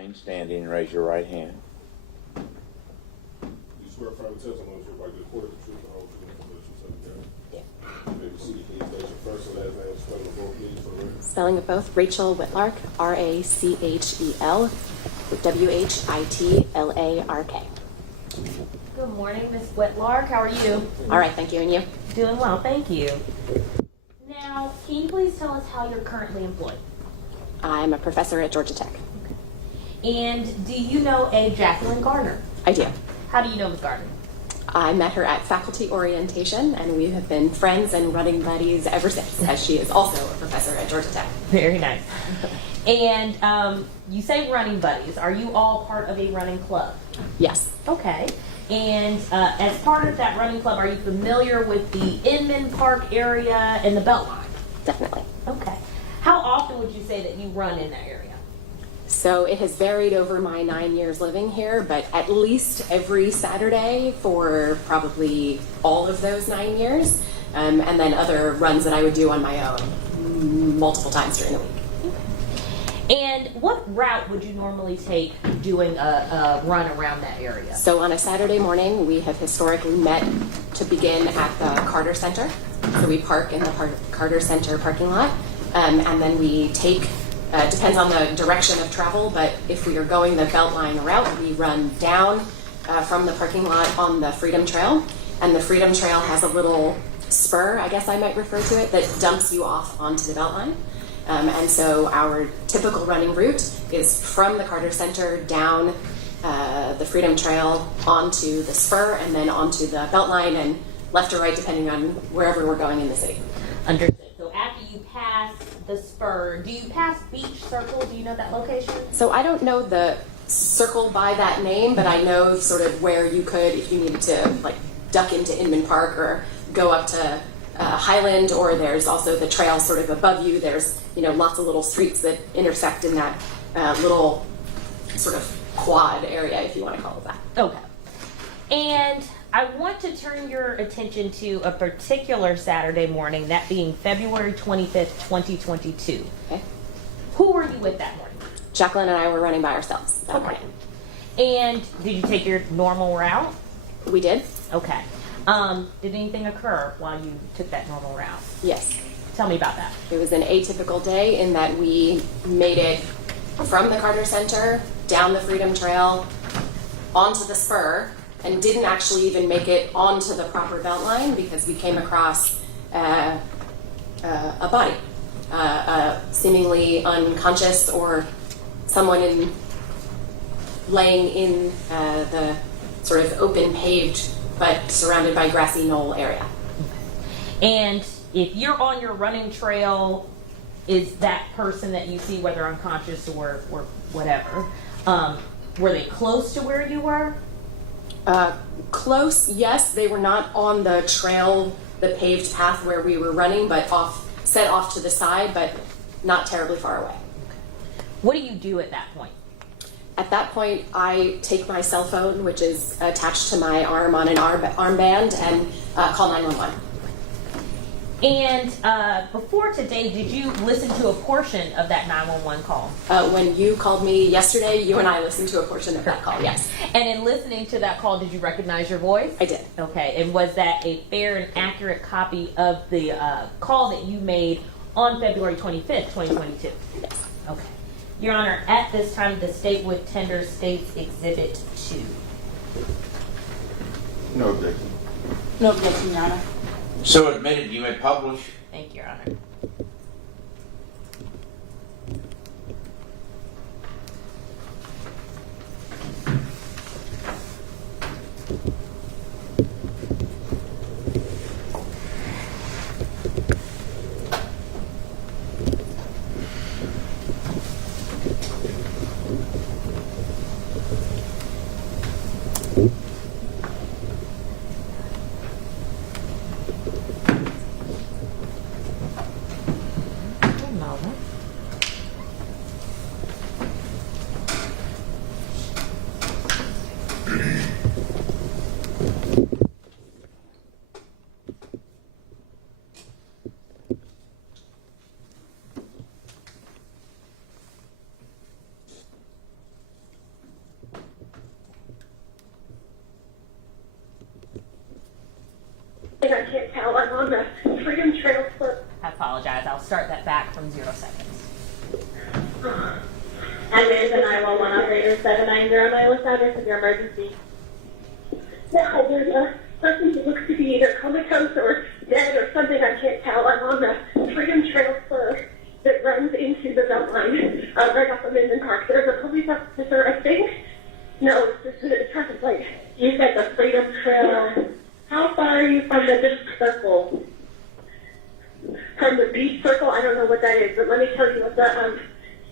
Remain standing and raise your right hand. You swear affirm testimony to like the court of the truth and all the information you said together. Yeah. Maybe see, please state your first and last name, spelling of both please for the record. Spelling of both, Rachel Whitlark, Rachel, Whitlark. Good morning, Ms. Whitlark. How are you? All right, thank you. And you? Doing well, thank you. Now, can you please tell us how you're currently employed? I'm a professor at Georgia Tech. And do you know a Jacqueline Garner? I do. How do you know Ms. Garner? I met her at faculty orientation, and we have been friends and running buddies ever since, as she is also a professor at Georgia Tech. Very nice. And you say running buddies. Are you all part of a running club? Yes. Okay. And as part of that running club, are you familiar with the Inman Park area and the BeltLine? Definitely. Okay. How often would you say that you run in that area? So it has varied over my 9 years living here, but at least every Saturday for probably all of those 9 years, and then other runs that I would do on my own multiple times during the week. And what route would you normally take doing a run around that area? So on a Saturday morning, we have historically met to begin at the Carter Center. So we park in the Carter Center parking lot, and then we take, depends on the direction of travel, but if we are going the BeltLine route, we run down from the parking lot on the Freedom Trail, and the Freedom Trail has a little spur, I guess I might refer to it, that dumps you off onto the BeltLine. And so our typical running route is from the Carter Center down the Freedom Trail onto the spur and then onto the BeltLine and left or right depending on wherever we're going in the city. Understood. So after you pass the spur, do you pass Beach Circle? Do you know that location? So I don't know the circle by that name, but I know sort of where you could, if you needed to like duck into Inman Park or go up to Highland, or there's also the trail sort of above you. There's, you know, lots of little streets that intersect in that little sort of quad area, if you want to call it that. Okay. And I want to turn your attention to a particular Saturday morning, that being February 25th, 2022. Okay. Who were you with that morning? Jacqueline and I were running by ourselves that morning. And did you take your normal route? We did. Okay. Did anything occur while you took that normal route? Yes. Tell me about that. It was an atypical day in that we made it from the Carter Center, down the Freedom Trail, onto the spur, and didn't actually even make it onto the proper BeltLine because we came across a body, seemingly unconscious or someone laying in the sort of open paved but surrounded by grassy knoll area. And if you're on your running trail, is that person that you see, whether unconscious or whatever, were they close to where you were? Close, yes. They were not on the trail, the paved path where we were running, but set off to the side, but not terribly far away. What do you do at that point? At that point, I take my cell phone, which is attached to my arm on an armband, and call 911. And before today, did you listen to a portion of that 911 call? When you called me yesterday, you and I listened to a portion of that call, yes. And in listening to that call, did you recognize your voice? I did. Okay, and was that a fair and accurate copy of the call that you made on February 25th, 2022? Yes. Okay. Your Honor, at this time, the state would tender State's Exhibit 2. No objection. No objection, Your Honor. So admitted, you may publish. Thank you, Your Honor. Freedom Trail Clerk. I apologize. I'll start that back from 0 seconds. Admin to 911 operator 790, what's the address of your emergency? Now, there's a person who looks to be either comatose or dead or something, I can't tell. I'm on the Freedom Trail Clerk that runs into the BeltLine, right off of Minden Park. There's a police officer, I think. No, it's just a traffic light. You said the Freedom Trail. How far are you from the big circle? From the beach circle, I don't know what that is, but let me tell you what the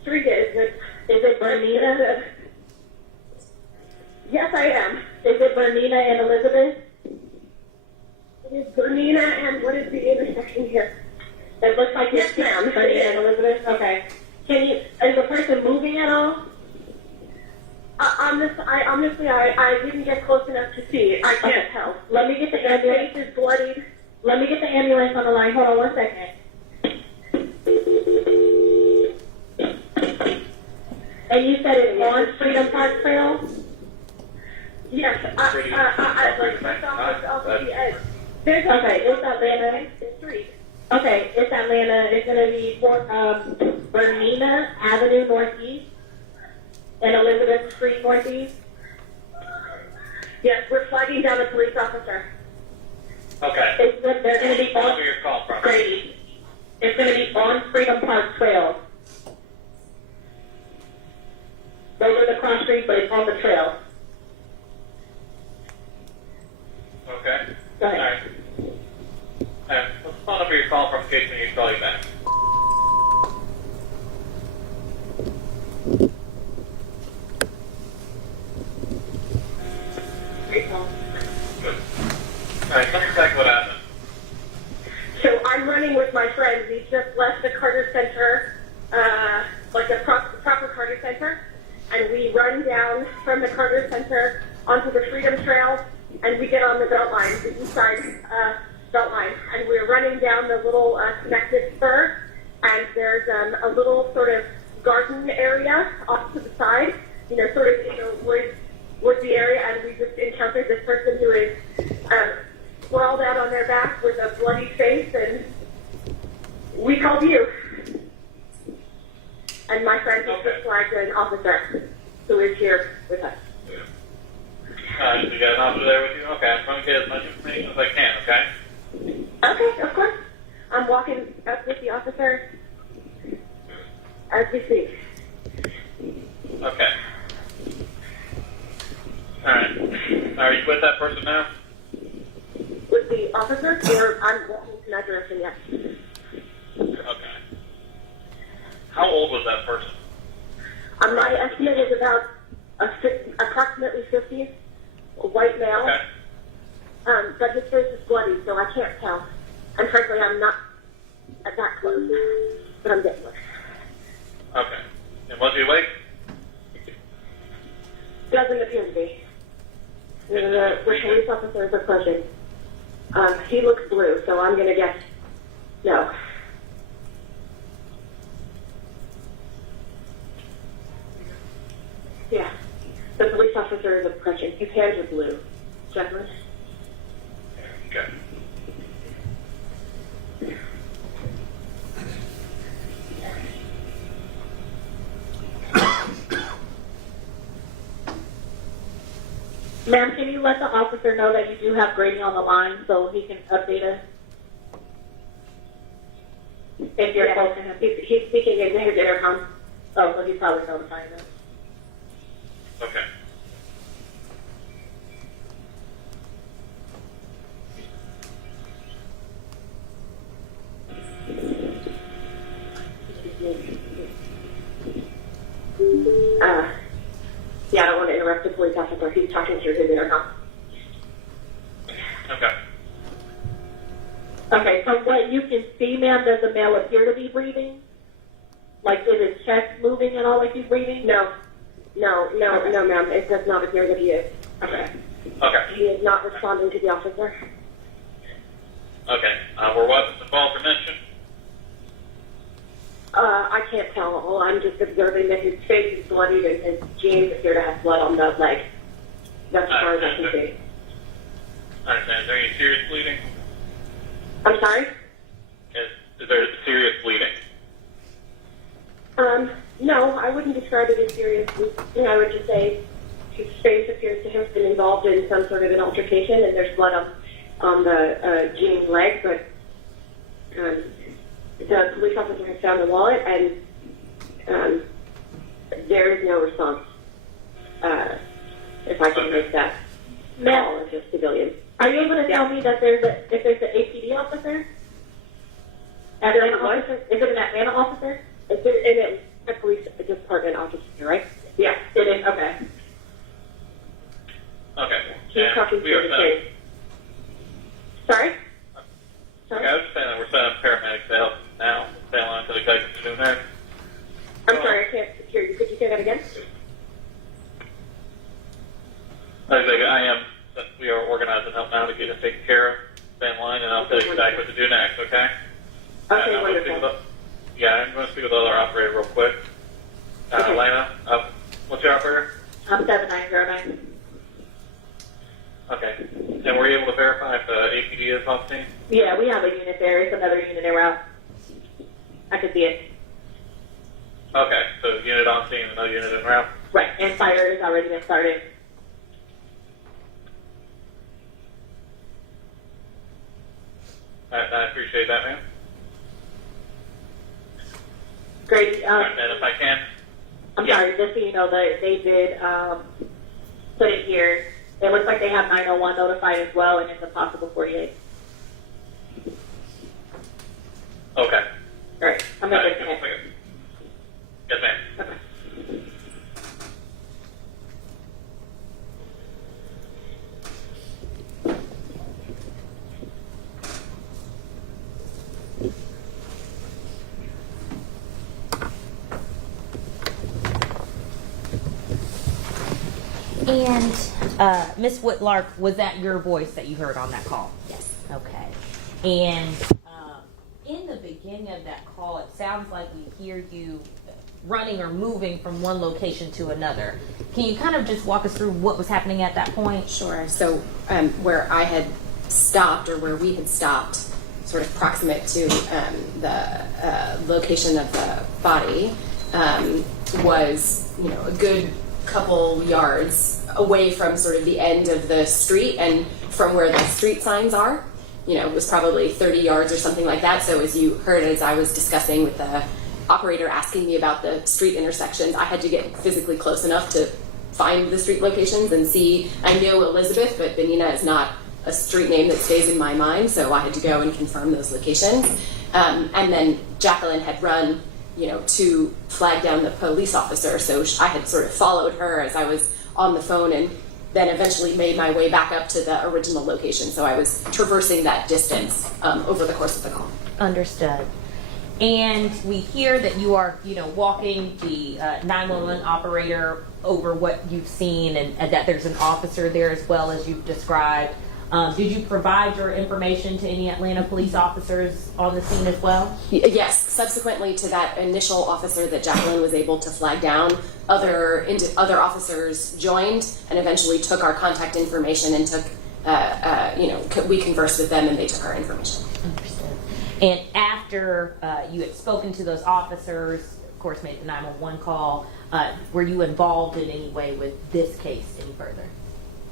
street is. Is it Bernina? Yes, I am. Is it Bernina and Elizabeth? It is Bernina, and what is the intersection here? It looks like Yes, it's ma'am. Bernina and Elizabeth. Okay. Is the person moving at all? Honestly, I didn't get close enough to see. I can't tell. Let me get the His ambulance. face is bloodied. Let me get the ambulance on the line. Hold on 1 second. And you said it's on Freedom Park Trail? Yes, like just off the edge. There's a Okay, it's Atlanta. street. Okay, it's Atlanta. It's going to be Bernina Avenue Northeast and Elizabeth Street Northeast. Yes, we're flagging down a police officer. Okay. They're going to be Where on your call from? Grady. It's going to be on Freedom Park Trail. Those are the cross streets, but it's on the trail. Okay. Go All ahead. right. What's the phone number you're calling from in case we need to call you back? Great call. Good. All right, tell me exactly what happened. So I'm running with my friends. We just left the Carter Center, like the proper Carter Center, and we run down from the Carter Center onto the Freedom Trail, and we get on the BeltLine, the east side BeltLine, and we're running down the little connected spur, and there's a little sort of garden area off to the side, sort of in the woodsy area, and we just encountered this person who is sprawled out on their back with a bloody face, and we called you. And my friend just flagged an officer who is here with us. You got an officer there with you? Okay, I'm trying to get as much information as I can, okay? Okay, of course. I'm walking up with the officer as we speak. Okay. All right. Are you with that person now? With the officer, or I'm walking in that direction, yes. Okay. How old was that person? My estimate is about approximately 50, a white male. Okay. But his face is bloody, so I can't tell. And frankly, I'm not at that close, but I'm getting close. Okay. And was he awake? Doesn't appear to be. The police officer is approaching. He looks blue, so I'm going to guess no. Yeah. The police officer is approaching. His hands are blue. Jacqueline? Okay. Ma'am, can you let the officer know that you do have Grady on the line so he can update us? If you're close to him. He's speaking in his intercom. Oh, so he's probably notifying us. Okay. Yeah, I don't want to interrupt the police officer. He's talking through his intercom. Okay. Okay, from what you can see, ma'am, does the male appear to be breathing? Like, is his chest moving at all like he's breathing? No, ma'am. It does not appear that he is. Okay. Okay. He is not responding to the officer. Okay. Were weapons involved or mentioned? I can't tell. Well, I'm just observing that his face is bloodied and his jeans appear to have blood on the leg. That's as far as I can see. I understand. Is there any serious bleeding? I'm sorry? No, I wououldn't describe it as serious. I would just say his face appears to have been involved in some sort of an altercation, and there's blood on the jean's leg, but the police officer has found the wallet, and there is no response. If I can make that call as a civilian. Are you able to tell me that if there's an APD officer? Atlanta officer? Is it an Atlanta officer? Is it a police department officer, right? Yeah, it is. Okay. Okay. He's talking to we are the setting, case. Sorry? okay, I was just saying that we're setting up paramedics to help now. Stay on until the guys can do next. I'm sorry, I can't hear you. Could you say that again? I am, since we are organizing help now to get it taken care of, stay in line, and I'll tell you exactly what to do next, okay? Okay, I'm wonderful. I'm going to speak with the other operator real quick. Okay. Elena, what's your operator? I'm 7909. Okay. And were you able to verify if the APD is on scene? Yeah, we have a unit there. It's another unit en route. I can see it. Okay, so unit on scene, another unit en route. Right, and fire has already been started. I appreciate that, ma'am. Great. And if I can, I'm sorry, just so you know, they did put it here. It looks like they have 901 notified as well, and it's a possible 48. okay. All right, I'm going to Give me a disconnect. second. Yes, ma'am. Okay. And Miss Whitlark, was that your voice that you heard on that call? Yes. Okay. And in the beginning of that call, it sounds like we hear you running or moving from one location to another. Can you kind of just walk us through what was happening at that point? Sure. So where I had stopped, or where we had stopped, sort of proximate to the location of the body, was a good couple yards away from sort of the end of the street and from where the street signs are. It was probably 30 yards or something like that. So as you heard, as I was discussing with the operator asking me about the street intersections, I had to get physically close enough to find the street locations and see. I knew Elizabeth, but Benina is not a street name that stays in my mind, so I had to go and confirm those locations. And then Jacqueline had run, to flag down the police officer, so I had sort of followed her as I was on the phone, and then eventually made my way back up to the original location. So I was traversing that distance over the course of the call. Understood. And we hear that you are, walking the 911 operator over what you've seen, and that there's an officer there as well, as you've described. Did you provide your information to any Atlanta police officers on the scene as well? Yes. Subsequently to that initial officer that Jacqueline was able to flag down, other officers joined and eventually took our contact information and took, we conversed with them and they took our information. Understood. And after you had spoken to those officers, of course, made the 911 call, were you involved in any way with this case any further?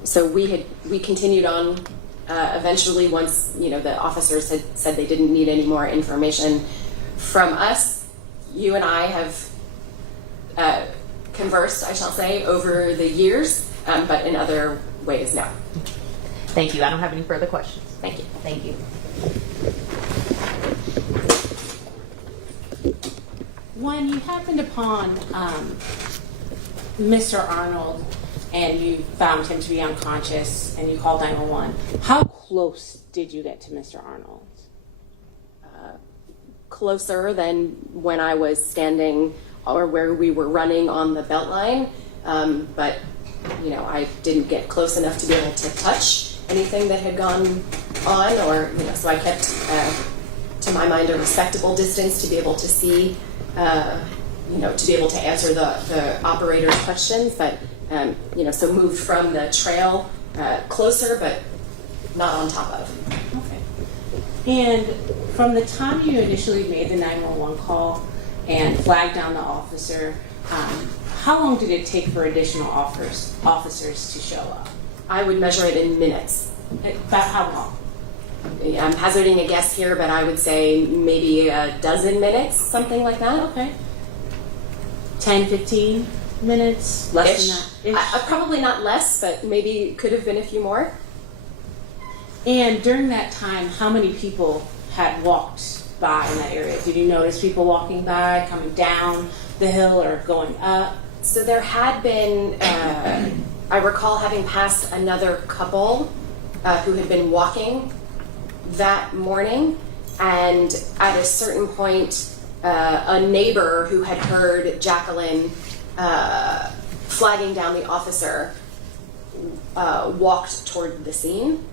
So we continued on. Eventually, once the officers had said they didn't need any more information from us, you and I have conversed, I shall say, over the years, but in other ways now. Thank you. I don't have any further questions. Thank you. Thank you. When you happened upon Mr. Arnold and you found him to be unconscious and you called 911, how close did you get to Mr. Arnold? Closer than when I was standing or where we were running on the BeltLine, but I didn't get close enough to be able to touch anything that had gone on, or so I kept, to my mind, a respectable distance to be able to see, to be able to answer the operator's questions, but so moved from the trail closer, but not on top of. Okay. And from the time you initially made the 911 call and flagged down the officer. How long did it take for additional officers to show up? I would measure it in minutes. About how long? I'm hazarding a guess here, but I would say maybe a dozen minutes, something like that. Okay. 10, 15 minutes? Less Ish. than that? Ish. Probably not less, but maybe could have been a few more. And during that time, how many people had walked by in that area? Did you notice people walking by, coming down the hill or going up? So there had been, I recall having passed another couple who had been walking that morning, and at a certain point, a neighbor who had heard Jacqueline flagging down the officer walked toward the scene,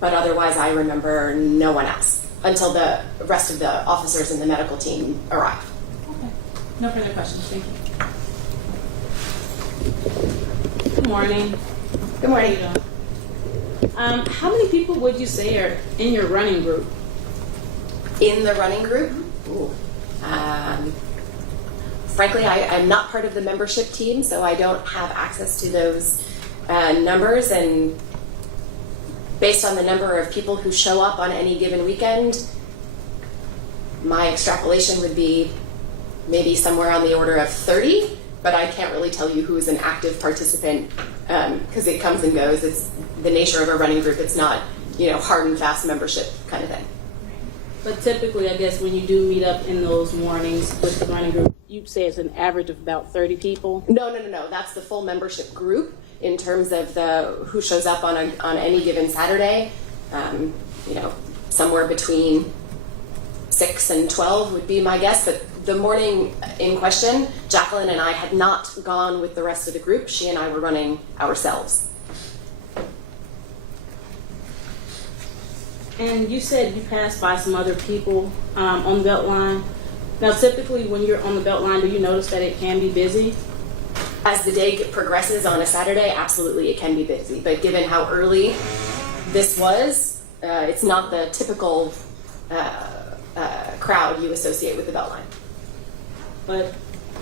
but otherwise I remember no one else until the rest of the officers and the medical team arrived. Okay. No further questions. Thank you. Good morning. Good morning. How you doing? How many people would you say are in your running group? In the running group? Ooh. Frankly, I'm not part of the membership team, so I don't have access to those numbers. And based on the number of people who show up on any given weekend, my extrapolation would be maybe somewhere on the order of 30, but I can't really tell you who is an active participant because it comes and goes. It's the nature of a running group. It's not, hard and fast membership kind of thing. But typically, I guess, when you do meet up in those mornings with the running group, you'd say it's an average of about 30 people? No. That's the full membership group in terms of who shows up on any given Saturday. Somewhere between 6 and 12 would be my guess. But the morning in question, Jacqueline and I had not gone with the rest of the group. She and I were running ourselves. And you said you passed by some other people on the BeltLine. Now, typically, when you're on the BeltLine, do you notice that it can be busy? As the day progresses on a Saturday, absolutely it can be busy. But given how early this was, it's not the typical crowd you associate with the BeltLine. But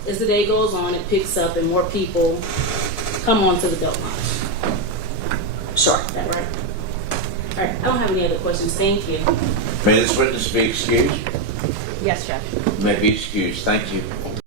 as the day goes on, it picks up and more people come onto the BeltLine. Sure. Is that right? All right. I don't have any other questions. Thank you. May this witness be excused? Yes, Judge. May be excused. Thank you.